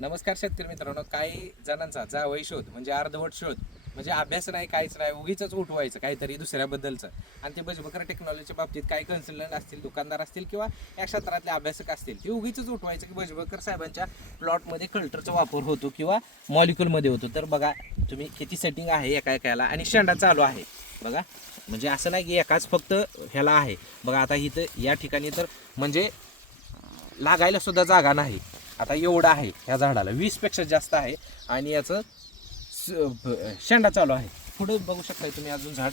नमस्कार शेतकरी मित्रांनो. काही जणांचा जावई शोध म्हणजे अर्धवट शोध म्हणजे अभ्यास नाही, काहीच नाही, उगीच उठवायचं काहीतरी दुसऱ्याबद्दलचं. आणि ते बजबकर टेक्नॉलॉजीच्या बाबतीत काही कन्सल्टंट असतील, दुकानदार असतील किंवा या क्षेत्रातले अभ्यासक असतील, ते उगीच उठवायचं की बजबकर साहेबांच्या प्लॉटमध्ये कल्टरचा वापर होतो किंवा मॉलिक्युलमध्ये होतो. तर बघा तुम्ही किती सेटिंग आहे एका एकाला आणि शेंडा चालू आहे बघा. म्हणजे असं नाही की एकाच फक्त ह्याला आहे बघा. आता इथं या ठिकाणी तर म्हणजे लागायला सुद्धा जागा नाही. आता एवढं आहे ह्या झाडाला 20पेक्षा जास्त आहे आणि याचं शेंडा चालू आहे. पुढे बघू शकताय तुम्ही अजून झाड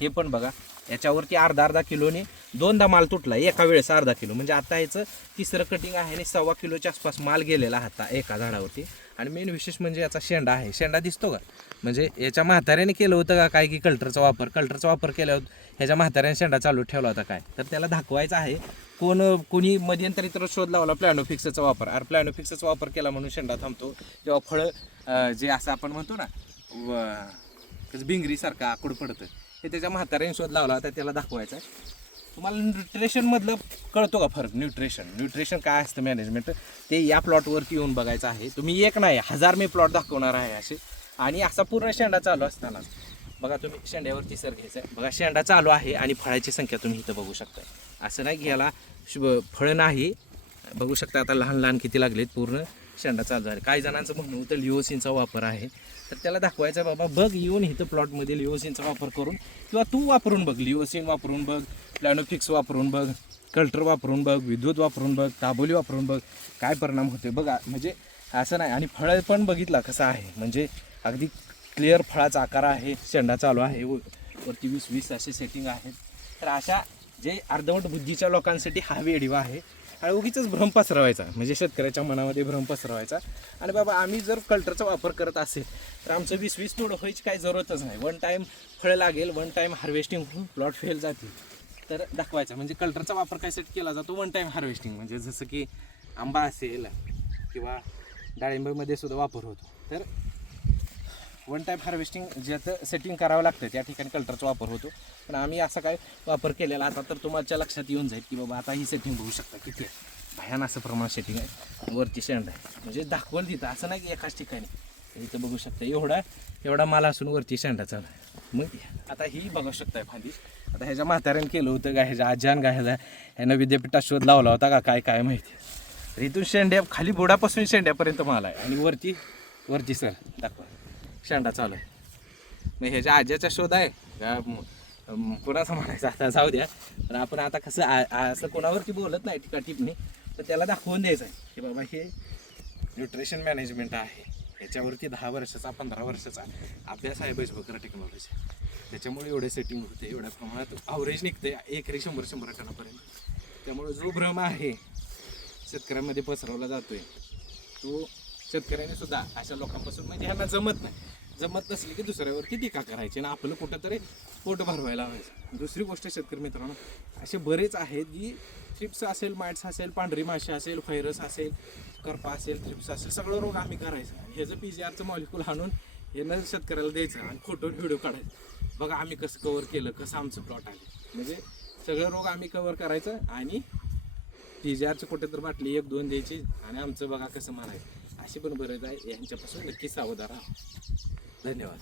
हे पण बघा. याच्यावरती अर्धा किलोने दोनदा माल तुटला एका वेळेस अर्धा किलो. म्हणजे आता याचं तिसरं कटिंग आहे आणि 1.25 किलोच्या आसपास माल गेलेला आता एका झाडावरती. आणि मेन विशेष म्हणजे याचा शेंडा आहे. शेंडा दिसतो का? म्हणजे याच्या म्हाताऱ्याने केलं होतं का काय की कल्टरचा वापर केल्यावर ह्याच्या म्हाताऱ्याने शेंडा चालू ठेवला होता काय, तर त्याला दाखवायचं आहे. कोणी मध्यंतरी तर शोध लावला प्लॅनोफिक्सचा वापर. अरे प्लॅनोफिक्सचा वापर केला म्हणून शेंडा थांबतो किंवा फळं जे असं आपण म्हणतो ना भिंगरीसारखं आकूड पडतं, हे त्याच्या म्हाताऱ्याने शोध लावला होता. त्याला दाखवायचं आहे. तुम्हाला न्यूट्रिशनमधलं कळतो का फरक? न्यूट्रिशन काय असतं मॅनेजमेंट, ते या प्लॉटवरती येऊन बघायचं आहे. तुम्ही एक नाही 1000 मी प्लॉट दाखवणार आहे असे. आणि असा पूर्ण शेंडा चालू असताना बघा तुम्ही शेंड्यावरती सर घ्यायचं आहे बघा. शेंडा चालू आहे आणि फळाची संख्या तुम्ही इथं बघू शकताय. असं नाही घ्यायला फळं नाही बघू शकता. आता लहान लहान किती लागलेत, पूर्ण शेंडा चालू आहे. काही जणांचं म्हणणं होतं लिओसिनचा वापर आहे, तर त्याला दाखवायचं बाबा बघ येऊन इथं प्लॉटमध्ये लिओसिनचा वापर करून किंवा तू वापरून बघ. लिओसिन वापरून बघ, प्लॅनोफिक्स वापरून बघ, कल्टर वापरून बघ, विद्युत वापरून बघ, ताबोली वापरून बघ, काय परिणाम होते बघा. म्हणजे असं नाही. आणि फळं पण बघितला कसं आहे, म्हणजे अगदी क्लिअर फळाचा आकार आहे. शेंडा चालू आहे, वरती 20-20 असे सेटिंग आहेत. तर अशा जे अर्धवट बुद्धीच्या लोकांसाठी हा व्हिडिओ आहे. आणि उगीच भ्रम पसरवायचा, म्हणजे शेतकऱ्याच्या मनामध्ये भ्रम पसरवायचा. आणि बाबा आम्ही जर कल्टरचा वापर करत असेल तर आमचं 20-20 तोड व्हायची काही जरूरतच नाही. वन टाईम फळं लागेल, वन टाईम हार्वेस्टिंग होऊन प्लॉट फेल जातील. तर दाखवायचं म्हणजे कल्टरचा वापर काय सेट केला जातो, वन टाईम हार्वेस्टिंग. म्हणजे जसं की आंबा असेल किंवा डाळिंबामध्ये सुद्धा वापर होतो. तर वन टाईम हार्वेस्टिंग ज्याचं सेटिंग करावं लागतं त्या ठिकाणी कल्टरचा वापर होतो. पण आम्ही असा काय वापर केलेला आता तर तुमच्या लक्षात येऊन जाईल की बाबा आता ही सेटिंग बघू शकता किती भयान असं प्रमाण सेटिंग आहे. वरती शेंड आहे म्हणजे दाखवलं तिथं, असं नाही की एकाच ठिकाणी. इथं बघू शकता एवढा माल असून वरती शेंडा चालू आहे. मग आता ही बघू शकताय फांदी. आता ह्याच्या म्हाताऱ्याने केलं होतं का, ह्याच्या आज्यान का, ह्यानं विद्यापीठात शोध लावला होता का काय माहिती. तर इथून शेंड्या खाली बुडापासून शेंड्यापर्यंत माल आहे आणि वरती सर दाखवा शेंडा चालू आहे. मग ह्याच्या आज्याचा शोध आहे का कोणाचा म्हणायचा आता जाऊ द्या. पण आपण आता कसं असं कोणावरती बोलत नाही टिपणी, तर त्याला दाखवून द्यायचं आहे की बाबा हे न्यूट्रिशन मॅनेजमेंट आहे. ह्याच्यावरती 10 वर्षाचा 15 वर्षाचा अभ्यास आहे बजबकर टेक्नॉलॉजी. त्याच्यामुळे एवढे सेटिंग होते, एवढ्या प्रमाणात ॲव्हरेज निघते एकरी 100 टनापर्यंत. त्यामुळे जो भ्रम आहे शेतकऱ्यांमध्ये पसरवला जातोय, तो शेतकऱ्याने सुद्धा अशा लोकांपासून म्हणजे ह्यांना जमत नसली की दुसऱ्यावरती टीका करायची आणि आपलं कुठंतरी पोट भरवायला हवायचं. दुसरी गोष्ट शेतकरी मित्रांनो, असे बरेच आहेत की थ्रिप्स असेल, माइट्स असेल, पांढरी माशी असेल, व्हायरस असेल, करपा असेल, थ्रिप्स असेल, सगळं रोग आम्ही करायचं. ह्याचं PGRचं मॉलिक्यूल आणून हे न शेतकऱ्याला द्यायचं आणि फोटो व्हिडिओ काढायचं. बघा आम्ही कसं कवर केलं, कसं आमचं प्लॉट आहे. म्हणजे सगळं रोग आम्ही कवर करायचं आणि PGRची कुठे तर बाटली 1-2 द्यायची आणि आमचं बघा कसं मारायचं. अशी पण बरेच आहे. यांच्यापासून नक्की सावध राहा. धन्यवाद.